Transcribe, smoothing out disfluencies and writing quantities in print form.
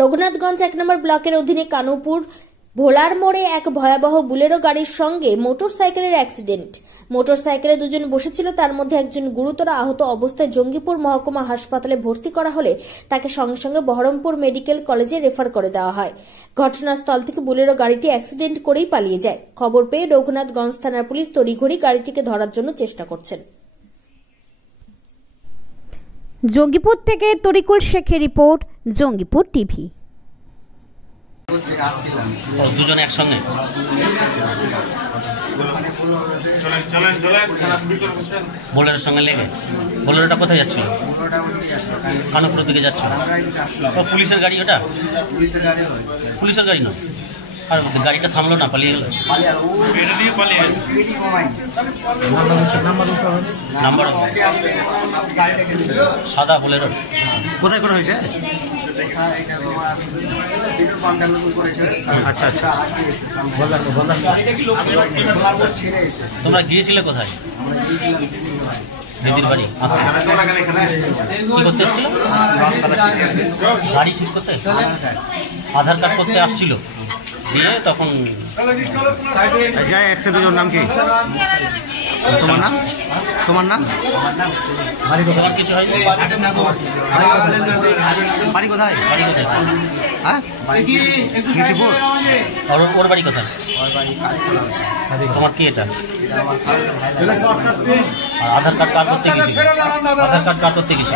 রঘুনাথগঞ্জ 1 নম্বর ব্লকের অধীনে কানুপুর ভোলার মোড়ে এক ভয়াবহ বুলেরো গাড়ির সঙ্গে মোটরসাইকেলের অ্যাক্সিডেন্ট। মোটরসাইকেলে দুজন বসেছিল, তার মধ্যে একজন গুরুতর আহত অবস্থায় জঙ্গিপুর মহকুমা হাসপাতালে ভর্তি করা হলে তাকে সঙ্গে সঙ্গে বহরমপুর মেডিকেল কলেজে রেফার করে দেওয়া হয়। ঘটনাস্থল থেকে বুলেরো গাড়িটি অ্যাক্সিডেন্ট করেই পালিয়ে যায়। খবর পেয়ে রঘুনাথগঞ্জ থানার পুলিশ তড়িঘড়ি গাড়িটিকে ধরার জন্য চেষ্টা করছেন। জঙ্গিপুর থেকে তরিকুল শেখের রিপোর্ট, জঙ্গিপুর টিভি। দুজন একসঙ্গে বোলেরোর সঙ্গে লেগে। বোলেরোটা কোথায় যাচ্ছিল? কানুপুরের দিকে যাচ্ছিল। পুলিশের গাড়ি? ওটা পুলিশের গাড়ি নয়। আর গাড়িটা থামলো না, পালিয়ে গেল। নাম্বার সাদা বোলেরো। কোথায় করা হয়েছে? আচ্ছা আচ্ছা, তোমরা গিয়েছিলে কোথায়? দিদির বাড়ি। কি করতে এসেছিল? গাড়ি ঠিক করতে, আধার কার্ড করতে আসছিল। দিয়ে তখন নাম কি? তোমার নাম? তোমার নাম? তোমার কিছু হয়নি? বাড়ি কোথায়? বাড়ি কোথায়? হ্যাঁ, ওর বাড়ি কোথায়? তোমার কি এটা? আধার কার্ড কার্ড করতে গেছি। আধার কার্ড কার্ড করতে গেছি।